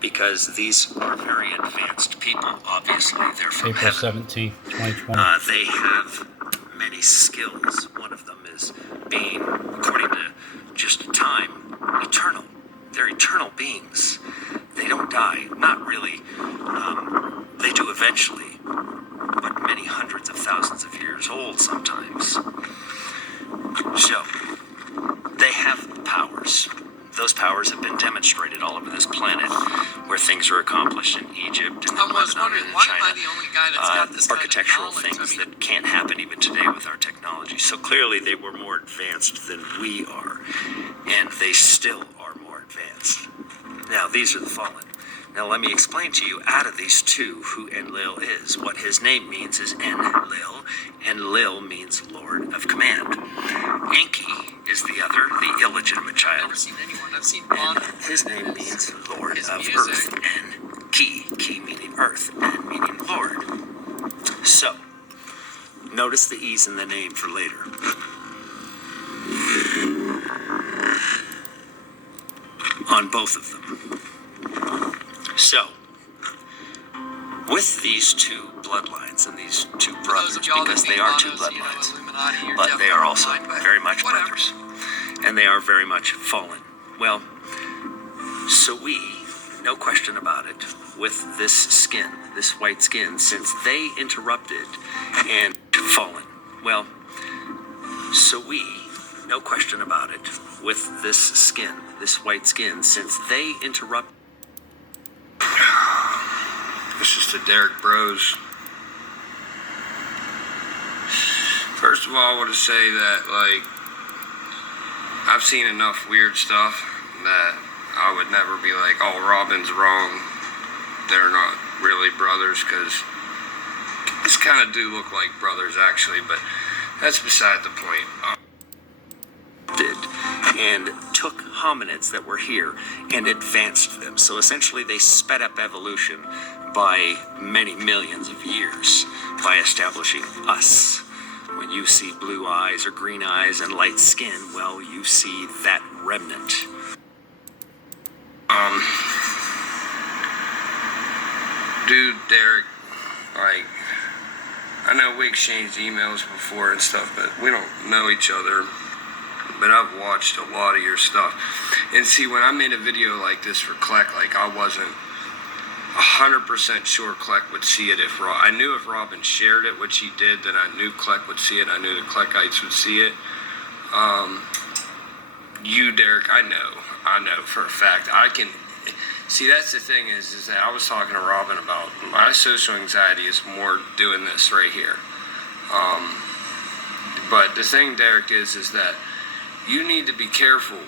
because these are very advanced people. Obviously, they're from April heaven. 17th, 2020. They have many skills. One of them is being, according to just time, eternal. They're eternal beings. They don't die. Not really. They do eventually, but many hundreds of thousands of years old sometimes. So, they have powers. Those powers have been demonstrated all over this planet, where things are accomplished in Egypt and Lebanon and China. Architectural things that can't happen even today with our technology. So clearly they were more advanced than we are, and they still are more advanced. Now, these are the fallen. Now, let me explain to you, out of these two, who Enlil is. What his name means is Enlil. Enlil means Lord of Command. Enki is the other, the illegitimate child. I've never seen anyone. I've seen And his name means Lord of Earth. And Ki meaning Earth, and meaning Lord. So, notice the E's in the name for later. On both of them. So, with these two bloodlines and these two brothers, because they are two bloodlines, but they are also very much brothers, and they are very much fallen. Well, so we, no question about it, with this skin, this white skin, since they interrupted and fallen. Well, so we, no question about it, with this skin, this white skin, since they interrupted. This is to Derek Bros. First of all, I want to say that, I've seen enough weird stuff that I would never be like, oh, Robin's wrong. They're not really brothers, because these kind of do look like brothers, actually, but that's beside the point. And took hominids that were here and advanced them. So essentially they sped up evolution by many millions of years by establishing us. When you see blue eyes or green eyes and light skin, well, you see that remnant. Dude, Derek, I know we exchanged emails before and stuff, but we don't know each other. But I've watched a lot of your stuff. And see, when I made a video like this for Kleck, I wasn't 100% sure Kleck would see it I knew if Robin shared it, which he did, then I knew Kleck would see it. I knew the Kleckites would see it. You, Derek, I know for a fact. See, that's the thing is that I was talking to Robin about my social anxiety is more doing this right here. But the thing, Derek, is that you need to be careful,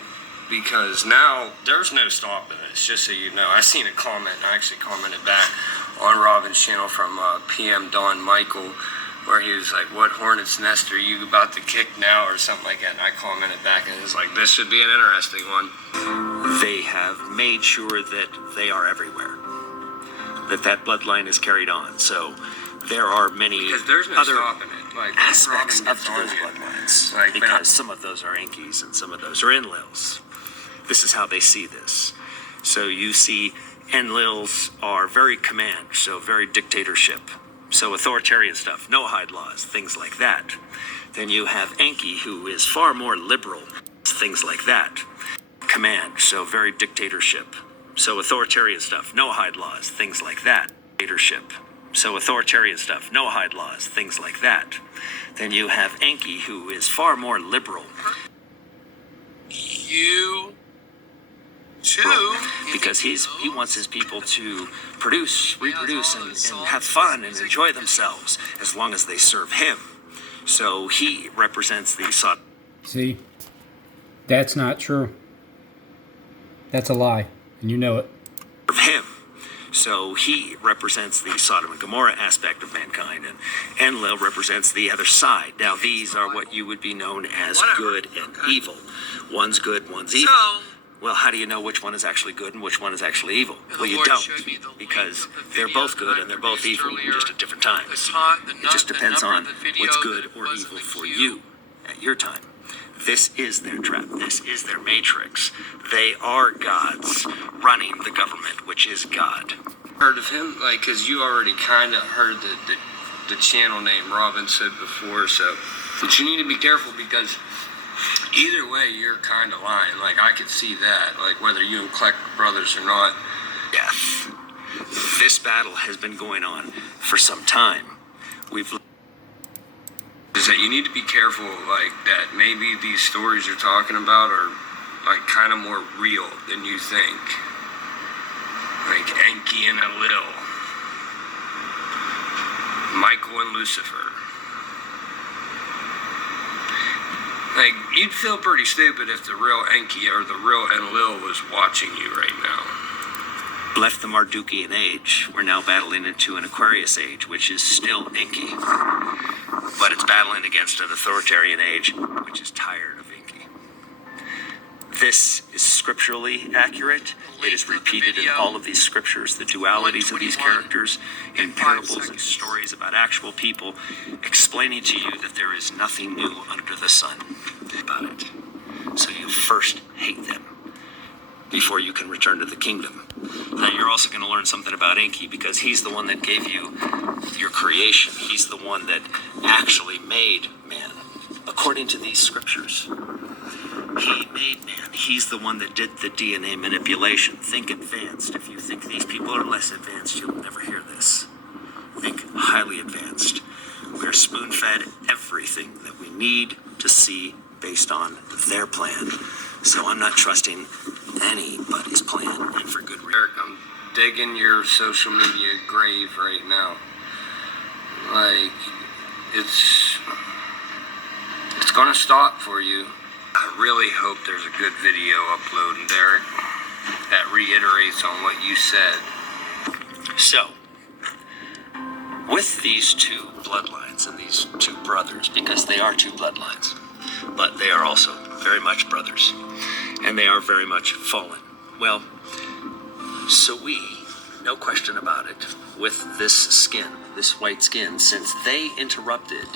because now there's no stopping this, just so you know. I seen a comment, and I actually commented back on Robin's channel from PM Don Michael, where he was like, what hornet's nest are you about to kick now, or something like that. And I commented back, and it was like, this should be an interesting one. They have made sure that they are everywhere, that bloodline is carried on. So there are many because there's no other stopping it. aspects of those bloodlines, because some of those are Enkis and some of those are Enlils. This is how they see this. So you see Enlils are very command, so very dictatorship, so authoritarian stuff, no hide laws, things like that. Then you have Enki, who is far more liberal, things like that. Command, so very dictatorship, so authoritarian stuff, no hide laws, things like that. Dictatorship. So authoritarian stuff, no hide laws, things like that. Then you have Enki, who is far more liberal. You too, because he wants his people to produce, reproduce, and have fun and enjoy themselves as long as they serve him. So he represents the Sodom. See, that's not true. That's a lie, and you know it. Of him. So he represents the Sodom and Gomorrah aspect of mankind, and Enlil represents the other side. Now, these are what you would be known as good and evil. One's good, one's evil. Well, how do you know which one is actually good and which one is actually evil? Well, you don't, because they're both good and they're both evil, just at different times. It just depends on what's good or evil for you at your time. This is their trap. This is their matrix. They are gods running the government, which is God. Heard of him? Like, because you already kind of heard the channel name Robin said before, so. But you need to be careful because either way, you're kind of lying. Like, I could see that, like, whether you and Kleck brothers or not. Death. This battle has been going on for some time. Is that you need to be careful, like, that maybe these stories you're talking about are, like, kind of more real than you think. Like Enki and Elil, Michael and Lucifer. Like, you'd feel pretty stupid if the real Enki or the real Enlil was watching you right now. Left the Mardukian age. We're now battling into an Aquarius age, which is still Enki. But it's battling against an authoritarian age, which is tired of Enki. This is scripturally accurate. It is repeated in all of these scriptures, the dualities of these characters, in parables and stories about actual people, explaining to you that there is nothing new under the sun about it. So you first hate them before you can return to the kingdom. Then you're also going to learn something about Enki because he's the one that gave you your creation. He's the one that actually made man. According to these scriptures, he made man. He's the one that did the DNA manipulation. Think advanced. If you think these people are less advanced, you'll never hear this. Think highly advanced. We're spoon-fed everything that we need to see based on their plan. So I'm not trusting anybody's plan, and for good reason. Eric, I'm digging your social media grave right now. Like, it's gonna stop for you. I really hope there's a good video uploading, Derek, that reiterates on what you said. So, with these two bloodlines and these two brothers, because they are two bloodlines, but they are also very much brothers, and they are very much fallen. Well, so we, no question about it, with this skin, this white skin, since they interrupted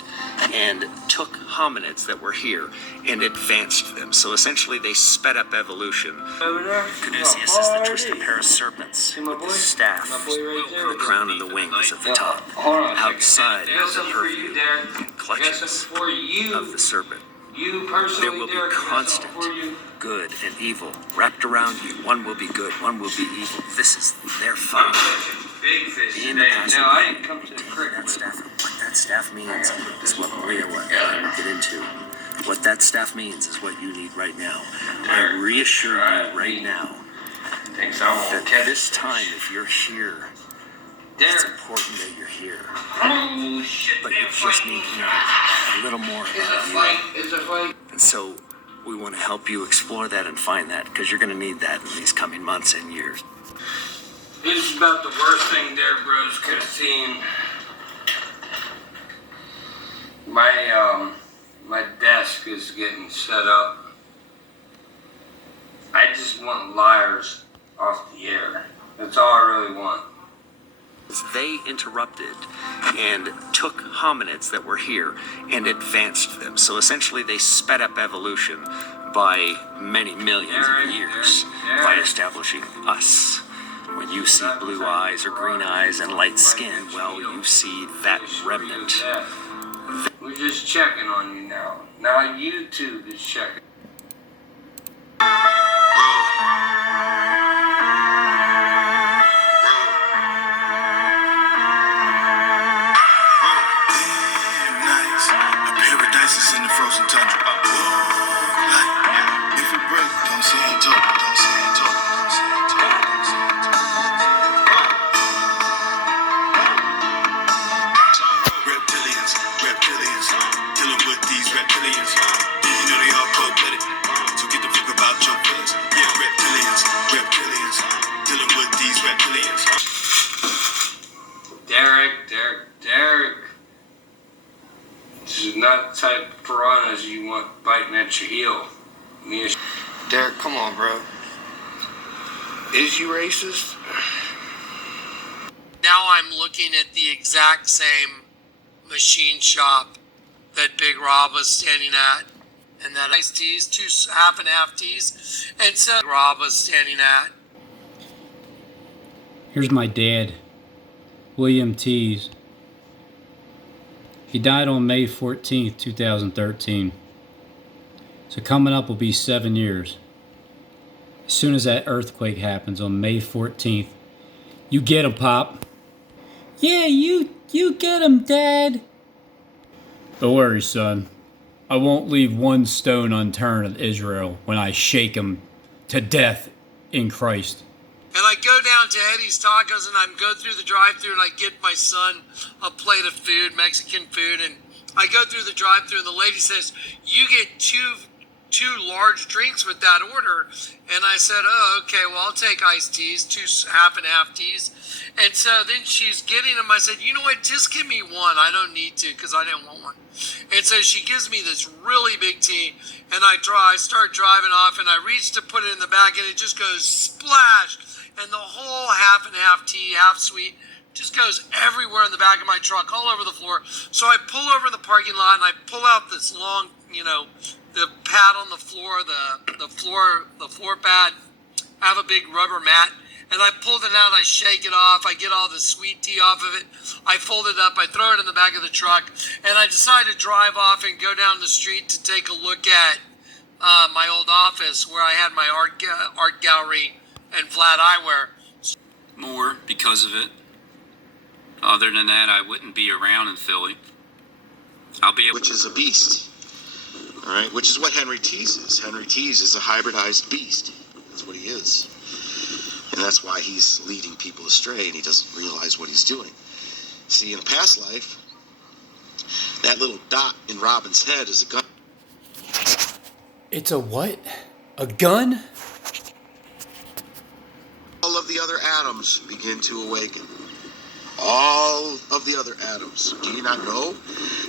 and took hominids that were here and advanced them. So essentially they sped up evolution. Caduceus is the twisted pair of serpents with the staff, the crown and the wings at the top. Outside is the purview and clutches of the serpent. There will be constant good and evil wrapped around you. One will be good, one will be evil. This is their fight. Big fish In the today. past, No, I didn't come to the creek that with staff, what that staff means is what Maria will get into. What that staff means is what you need right now. I reassure you right now Thanks, I won't that catch this fish. time, if you're here, it's Derek. important that you're here. Oh, shit, But you they're just fighting. need to know a little more It's a about you. fight. It's a fight. And so we want to help you explore that and find that, because you're going to need that in these coming months and years. This is about the worst thing Derek Rose could have seen. My desk is getting set up. I just want liars off the air. That's all I really want. They interrupted and took hominids that were here and advanced them. So essentially they sped up evolution by many millions of years by establishing us. When you see blue eyes or green eyes and light skin, well, you see that remnant. We're just checking on you now. Now YouTube is checking. Paradise is in the frozen tundra. Like, if it breaks, don't say I told you. Don't say I told you. Don't say I told you. Don't say I told you. Reptilians, reptilians, dealing with these reptilians. You know they all cold-blooded, so get the fuck about your feelings. Yeah, reptilians, reptilians, dealing with these reptilians. Derek. This is not the type of piranhas you want biting at your heel. Derek, come on, bro. Is you racist? Now I'm looking at the exact same machine shop that Big Rob was standing at and that iced teas, two half and half teas. And so Rob was standing at. Here's my dad, William Tees. He died on May 14th, 2013. So coming up will be 7 years. As soon as that earthquake happens on May 14th, you get him, Pop. Yeah, you get him, Dad. Don't worry, son. I won't leave one stone unturned of Israel when I shake him to death in Christ. And I go down to Eddie's Tacos and I go through the drive-thru and I get my son a plate of food, Mexican food, and I go through the drive-thru and the lady says, "You get two large drinks with that order." And I said, "Oh, okay, well, I'll take iced teas, two half and half teas." And so then she's getting them. I said, "You know what, just give me one. I don't need to because I didn't want one." And so she gives me this really big tea, and I start driving off, and I reach to put it in the bag, and it just goes splash, and the whole half and half tea, half sweet, just goes everywhere in the back of my truck, all over the floor. So I pull over in the parking lot, and I pull out this long, the pad on the floor, the floor pad. I have a big rubber mat, and I pulled it out, I shake it off, I get all the sweet tea off of it, I fold it up, I throw it in the back of the truck, and I decide to drive off and go down the street to take a look at my old office where I had my art gallery and flat eyewear. More because of it. Other than that, I wouldn't be around in Philly. I'll be able. Which is a beast. All right, which is what Henry Tees is. Henry Tees is a hybridized beast. That's what he is. And that's why he's leading people astray and he doesn't realize what he's doing. See, in a past life, that little dot in Robin's head is a gun. It's a what? A gun? All of the other atoms begin to awaken. All of the other atoms. Do you not know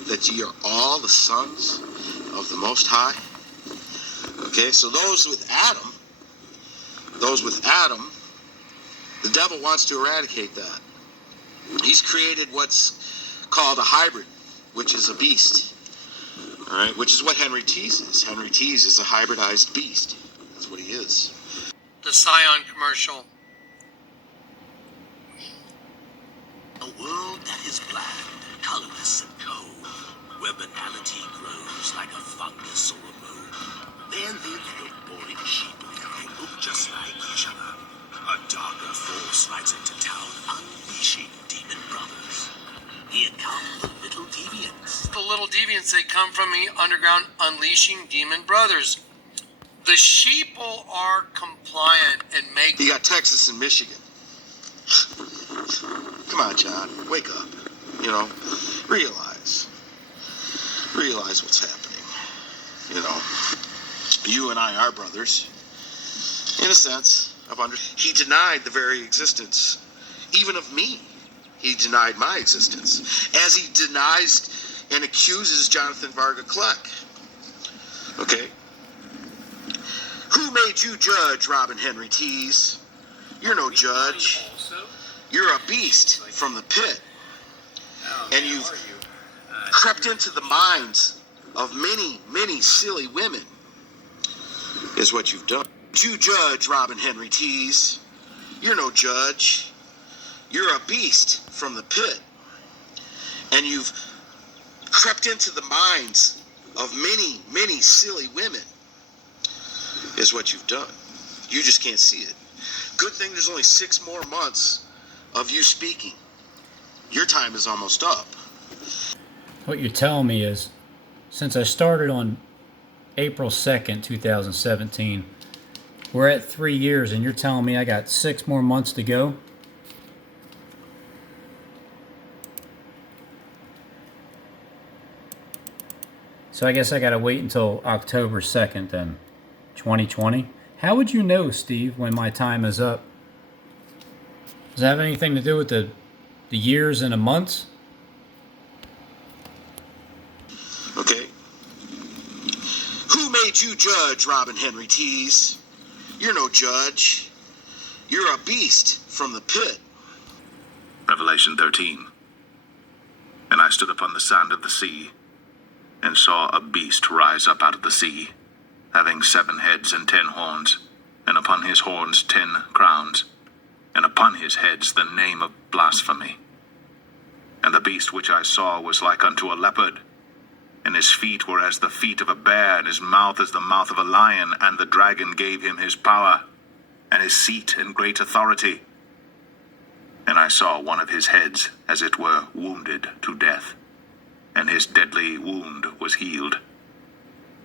that ye are all the sons of the Most High? Okay, so those with Adam, the devil wants to eradicate that. He's created what's called a hybrid, which is a beast. All right, which is what Henry Tees is. Henry Tees is a hybridized beast. That's what he is. The Scion commercial. A world that is bland, colorless, and cold, where banality grows like a fungus or a mold. There live the boring sheep who look just like each other. A darker force rides into town, unleashing demon brothers. Here come the little deviants. The little deviants, they come from the underground, unleashing demon brothers. The sheeple are compliant and make. You got Texas and Michigan. Come on, John, wake up. Realize what's happening. You and I are brothers. In a sense, he denied the very existence, even of me. He denied my existence, as he denies and accuses Jonathan Varga Kleck. Okay? Who made you judge, Robin Henry Tees? You're no judge. You're a beast from the pit. And you've crept into the minds of many, many silly women, is what you've done. You judge, Robin Henry Tees. You're no judge. You're a beast from the pit. And you've crept into the minds of many, many silly women, is what you've done. You just can't see it. Good thing there's only 6 more months of you speaking. Your time is almost up. What you're telling me is, since I started on April 2nd, 2017, we're at 3 years and you're telling me I got 6 more months to go? So I guess I gotta wait until October 2nd then, 2020. How would you know, Steve, when my time is up? Does that have anything to do with the years and the months? Okay. Who made you judge, Robin Henry Tees? You're no judge. You're a beast from the pit. Revelation 13. And I stood upon the sand of the sea, and saw a beast rise up out of the sea, having 7 heads and 10 horns, and upon his horns 10 crowns, and upon his heads the name of blasphemy. And the beast which I saw was like unto a leopard, and his feet were as the feet of a bear, and his mouth as the mouth of a lion. And the dragon gave him his power, and his seat and great authority. And I saw one of his heads, as it were, wounded to death, and his deadly wound was healed.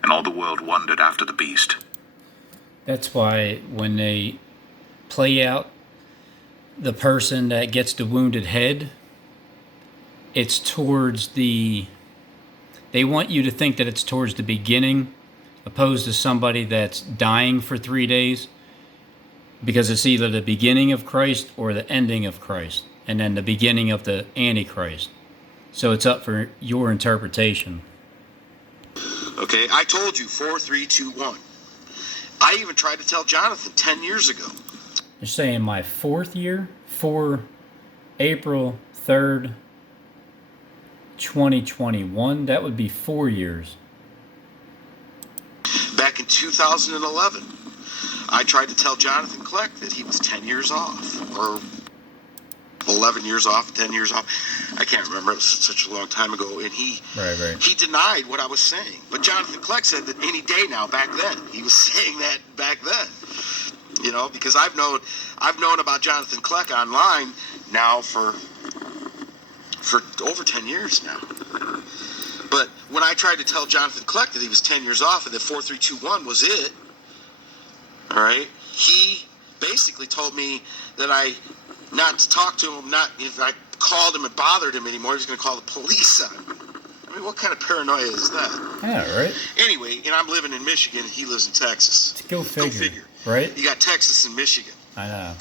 And all the world wondered after the beast. That's why when they play out the person that gets the wounded head, it's towards the... They want you to think that it's towards the beginning, opposed to somebody that's dying for 3 days, because it's either the beginning of Christ or the ending of Christ, and then the beginning of the Antichrist. So it's up for your interpretation. Okay, I told you 4, 3, 2, 1. I even tried to tell Jonathan 10 years ago. You're saying my 4th year? 4 April 3rd, 2021? That would be 4 years. Back in 2011, I tried to tell Jonathan Kleck that he was 10 years off, or 11 years off, 10 years off. I can't remember. It was such a long time ago. And he denied what I was saying. But Jonathan Kleck said that any day now, back then. He was saying that back then. You know, because I've known about Jonathan Kleck online now for over 10 years now. But when I tried to tell Jonathan Kleck that he was 10 years off and that 4321 was it, all right, he basically told me that I not to talk to him, not if I called him and bothered him anymore, he was going to call the police on him. I mean, what kind of paranoia is that? Yeah, right. Anyway, and I'm living in Michigan and he lives in Texas. Go figure. Right? You got Texas and Michigan. I know.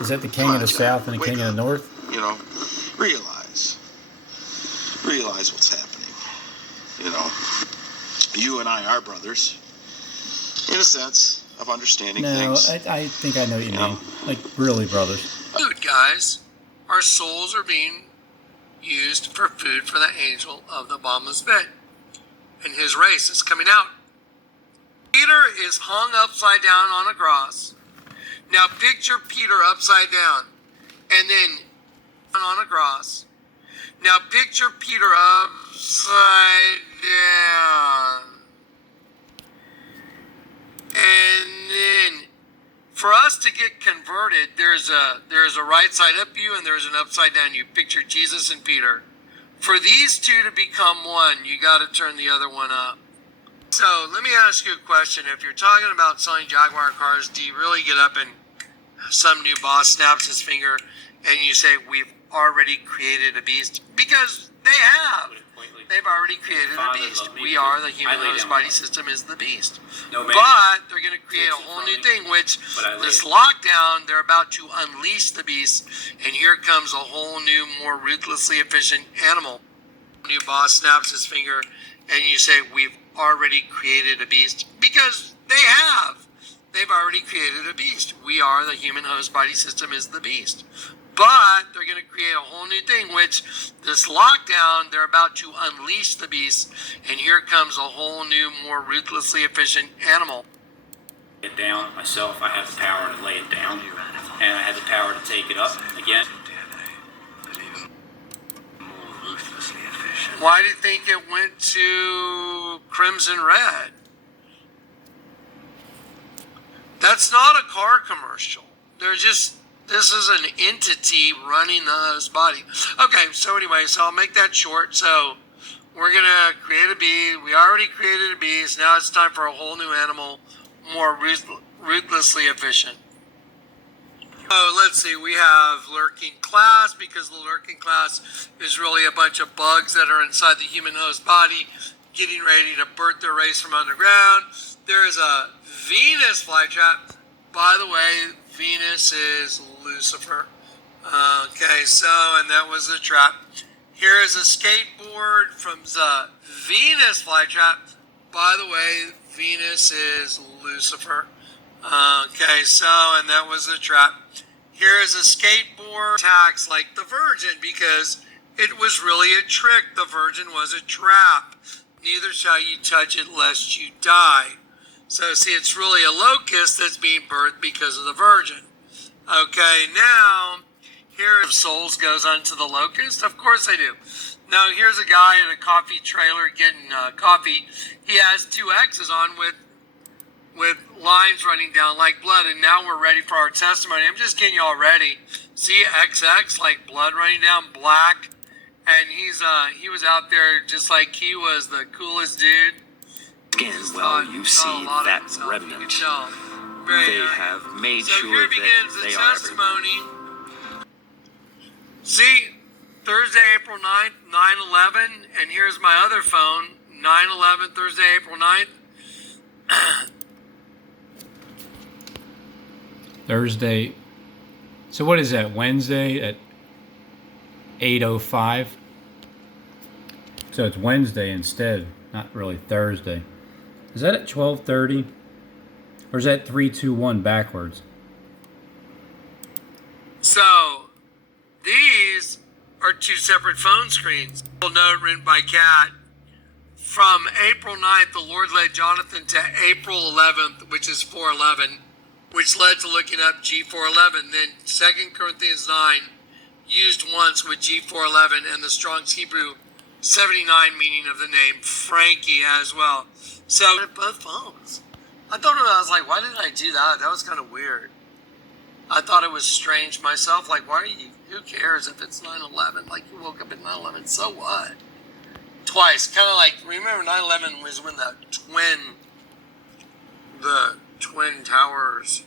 Is that the king of the South and the king of the North? You know, realize what's happening. You know, you and I are brothers, in a sense of understanding things. No, I think I know what you mean. Like, really, brothers. Food, guys. Our souls are being used for food for the angel of the bottomless pit. And his race is coming out. Peter is hung upside down on a cross. Now picture Peter upside down. And then on a cross. Now picture Peter upside down. And then for us to get converted, there's a right side up view and there's an upside down view. Picture Jesus and Peter. For these two to become one, you got to turn the other one up. So let me ask you a question. If you're talking about selling Jaguar cars, do you really get up and some new boss snaps his finger and you say, we've already created a beast? Because they have. They've already created a beast. We are the human host body system is the beast. But they're going to create a whole new thing, which this lockdown, they're about to unleash the beast. And here comes a whole new, more ruthlessly efficient animal. New boss snaps his finger and you say, we've already created a beast. Because they have. They've already created a beast. We are the human host body system is the beast. But they're going to create a whole new thing, which this lockdown, they're about to unleash the beast. And here comes a whole new, more ruthlessly efficient animal. It down myself. I have the power to lay it down, and I have the power to take it up again. Why do you think it went to Crimson Red? That's not a car commercial. This is an entity running the host body. Okay, so anyway, so I'll make that short. So we're going to create a beast. We already created a beast. Now it's time for a whole new animal, more ruthlessly efficient. So let's see, we have lurking class, because the lurking class is really a bunch of bugs that are inside the human host body getting ready to birth their race from underground. There is a Venus flytrap. By the way, Venus is Lucifer. Okay, so, and that was the trap. Here is a skateboard from the Venus flytrap. By the way, Venus is Lucifer. Okay, so, and that was the trap. Here is a skateboard tax like the Virgin, because It was really a trick. The virgin was a trap. Neither shall you touch it lest you die. So see, it's really a locust that's being birthed because of the virgin. Okay, now, here if souls goes unto the locust. Of course they do. Now, here's a guy in a coffee trailer getting coffee. He has two X's on with lines running down like blood, and now we're ready for our testimony. I'm just getting y'all ready. See XX, like blood running down black, and he was out there just like he was the coolest dude. Again, well, you see that remnant. They have made sure that they are everywhere. See, Thursday, April 9th, 9/11, and here's my other phone, 9/11, Thursday, April 9th. Thursday. So what is that? Wednesday at 8:05. So it's Wednesday instead, not really Thursday. Is that at 12:30, or is that 3-2-1 backwards? So these are two separate phone screens. A note written by Kat. From April 9th, the Lord led Jonathan to April 11th, which is 411, which led to looking up G411. Then 2 Corinthians 9 used once with G411 and the Strong's Hebrew 79 meaning of the name Frankie as well. So both phones. I was like, why did I do that? That was kind of weird. I thought it was strange myself. Like, who cares if it's 9/11? Like, you woke up at 9/11, so what? Twice. Kind of like, remember 9/11 was when the twin towers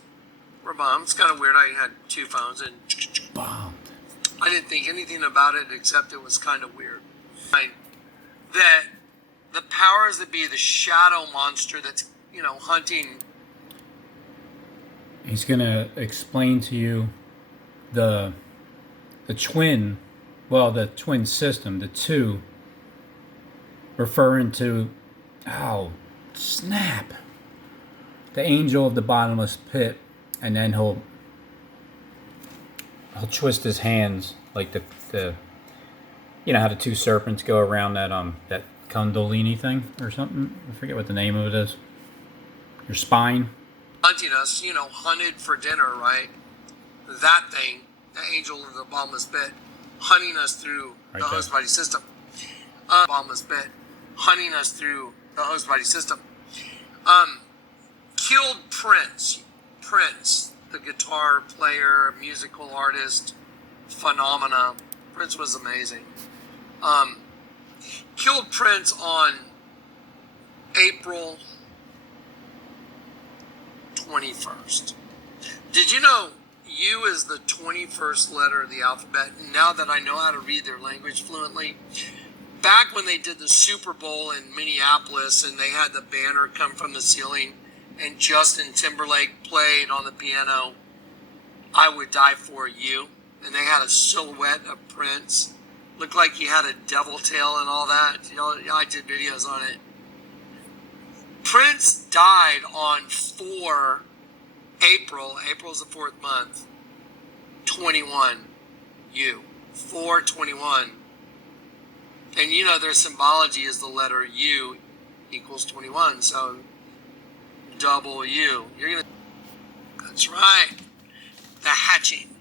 were bombed. It's kind of weird. I had two phones and Bombed. I didn't think anything about it except it was kind of weird. That the powers that be, the shadow monster that's, hunting. He's gonna explain to you the twin, the twin system, the two, referring to, oh snap, the angel of the bottomless pit, and then he'll twist his hands like the how the two serpents go around that Kundalini thing or something. I forget what the name of it is. Your spine. Hunting us, hunted for dinner, right? That thing, the angel of the bottomless pit, hunting us through the host body system. Bottomless pit, hunting us through the host body system. Killed Prince. Prince, the guitar player, musical artist, phenomena. Prince was amazing. Killed Prince on April 21st. Did you know U is the 21st letter of the alphabet? And now that I know how to read their language fluently, back when they did the Super Bowl in Minneapolis and they had the banner come from the ceiling and Justin Timberlake played on the piano, I Would Die For You, and they had a silhouette of Prince. Looked like he had a devil tail and all that. I did videos on it. Prince died on 4 April. April's the 4th month. 21. U. 421. And their symbology is the letter U equals 21. So double U. That's right. The hatching.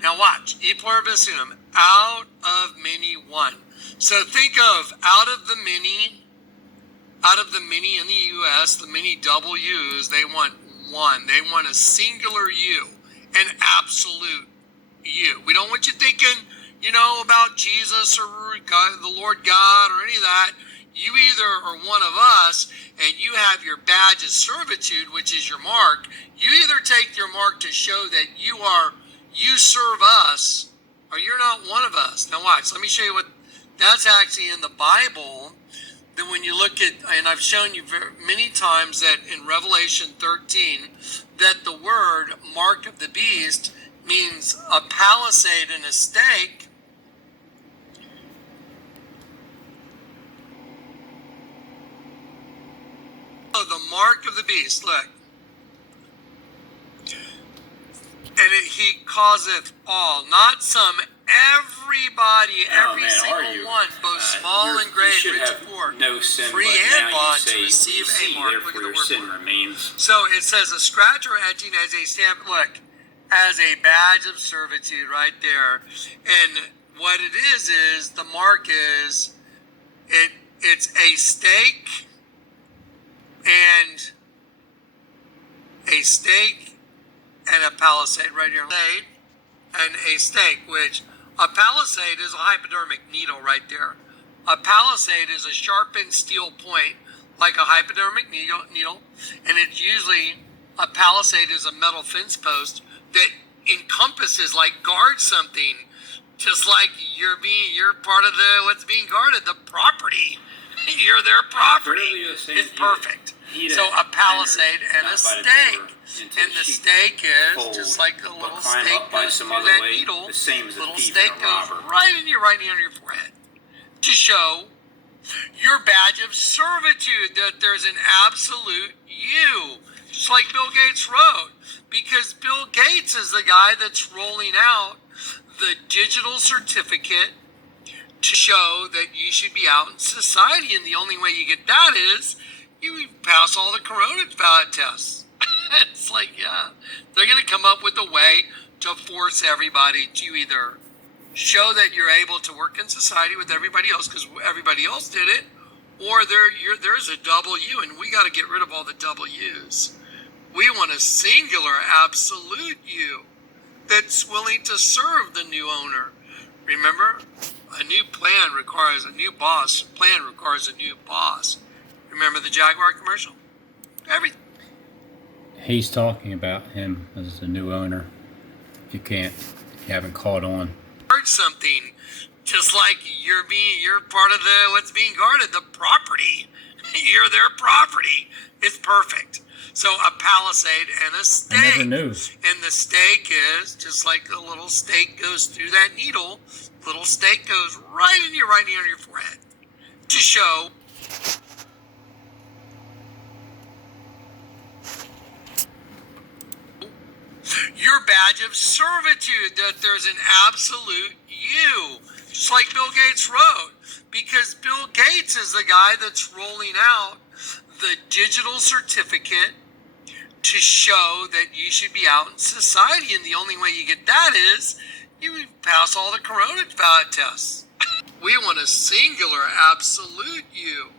Now watch. E pluribus unum. Out of many one. So think of out of the many in the U.S., the many double U's, they want one. They want a singular U, an absolute U. We don't want you thinking, about Jesus or God, the Lord God or any of that. You either are one of us and you have your badge of servitude, which is your mark. You either take your mark to show that you serve us, or you're not one of us. Now watch, let me show you what that's actually in the Bible. Then when you look at, and I've shown you many times that in Revelation 13, that the word mark of the beast means a palisade and a stake. Oh, the mark of the beast, look. he causeth all, not some, everybody, every single one, both small and great, rich and poor, no sin, free but and now bond, you to receive say, a mark. Look therefore at the your word sin mark. remains. So it says a scratch or etching as a stamp, look, as a badge of servitude right there. And what it is the mark is, it's a stake and a palisade right here. And a stake, which a palisade is a hypodermic needle right there. A palisade is a sharpened steel point, like a hypodermic needle, and it's usually, a palisade is a metal fence post that encompasses, like, guards something, just like you're part of what's being guarded, the property. You're their property. It's perfect. So a palisade and a stake. And the stake is just like a little stake goes through that needle. Little stake goes right in your forehead to show your badge of servitude, that there's an absolute you. Just like Bill Gates wrote. Because Bill Gates is the guy that's rolling out the digital certificate to show that you should be out in society. And the only way you get that is you pass all the corona tests. It's like, yeah, they're going to come up with a way to force everybody to either show that you're able to work in society with everybody else because everybody else did it, or there's a double U, and we got to get rid of all the double U's. We want a singular, absolute you that's willing to serve the new owner. Remember, a new plan requires a new boss. Plan requires a new boss. Remember the Jaguar commercial? Everything. He's talking about him as the new owner. If you haven't caught on. Something, just like you're part of what's being guarded, the property. You're their property. It's perfect. So a palisade and a stake. I never knew. And the stake is just like a little stake goes through that needle. Little stake goes right in your forehead to show your badge of servitude, that there's an absolute you. Just like Bill Gates wrote. Because Bill Gates is the guy that's rolling out the digital certificate to show that you should be out in society. And the only way you get that is you pass all the corona tests. We want a singular, absolute you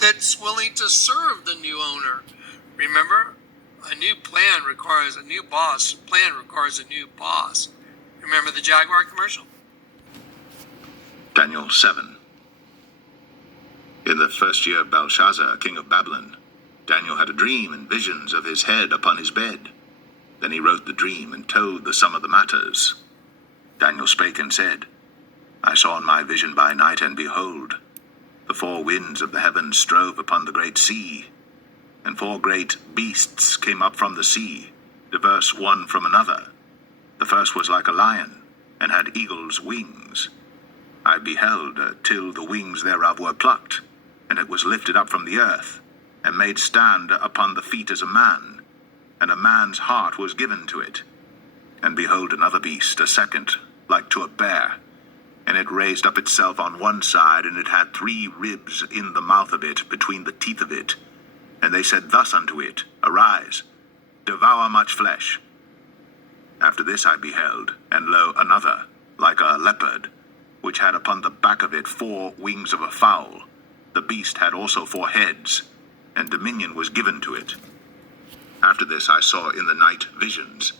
that's willing to serve the new owner. Remember, a new plan requires a new boss. Plan requires a new boss. Remember the Jaguar commercial? Daniel 7. In the first year of Belshazzar, king of Babylon, Daniel had a dream and visions of his head upon his bed. Then he wrote the dream and told the sum of the matters. Daniel spake and said, I saw in my vision by night, and behold, the four winds of the heavens strove upon the great sea, and four great beasts came up from the sea, diverse one from another. The first was like a lion, and had eagle's wings. I beheld till the wings thereof were plucked, and it was lifted up from the earth, and made stand upon the feet as a man, and a man's heart was given to it. And behold, another beast, a second, like to a bear, and it raised up itself on one side, and it had 3 ribs in the mouth of it, between the teeth of it. And they said thus unto it, Arise, devour much flesh. After this I beheld, and lo, another, like a leopard, which had upon the back of it 4 wings of a fowl. The beast had also 4 heads, and dominion was given to it. After this I saw in the night visions,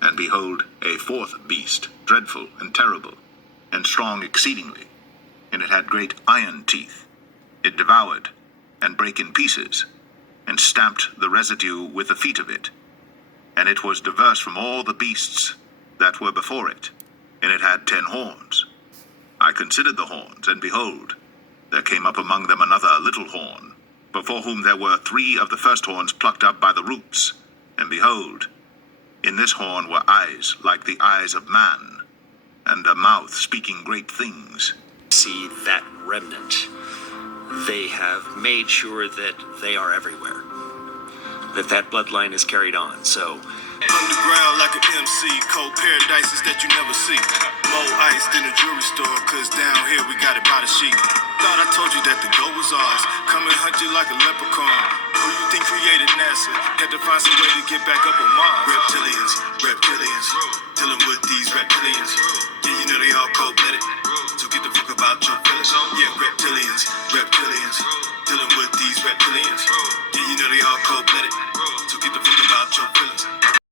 and behold, a 4th beast, dreadful and terrible, and strong exceedingly, and it had great iron teeth. It devoured, and brake in pieces, and stamped the residue with the feet of it. And it was diverse from all the beasts that were before it, and it had 10 horns. I considered the horns, and behold, there came up among them another little horn, before whom there were 3 of the first horns plucked up by the roots. And behold, in this horn were eyes like the eyes of man, and a mouth speaking great things. See that remnant. They have made sure that they are everywhere, that bloodline is carried on. So Underground like an MC, cold paradises that you never see. More ice than a jewelry store, cause down here we got it by the sheet. Thought I told you that the goal was ours. Come and hunt you like a leprechaun. Who you think created NASA? Had to find some way to get back up on Mars. Reptilians, reptilians, dealing with these reptilians. Yeah, you know they all cold-blooded. So get the fuck about your feelings. Yeah, reptilians, reptilians, dealing with these reptilians.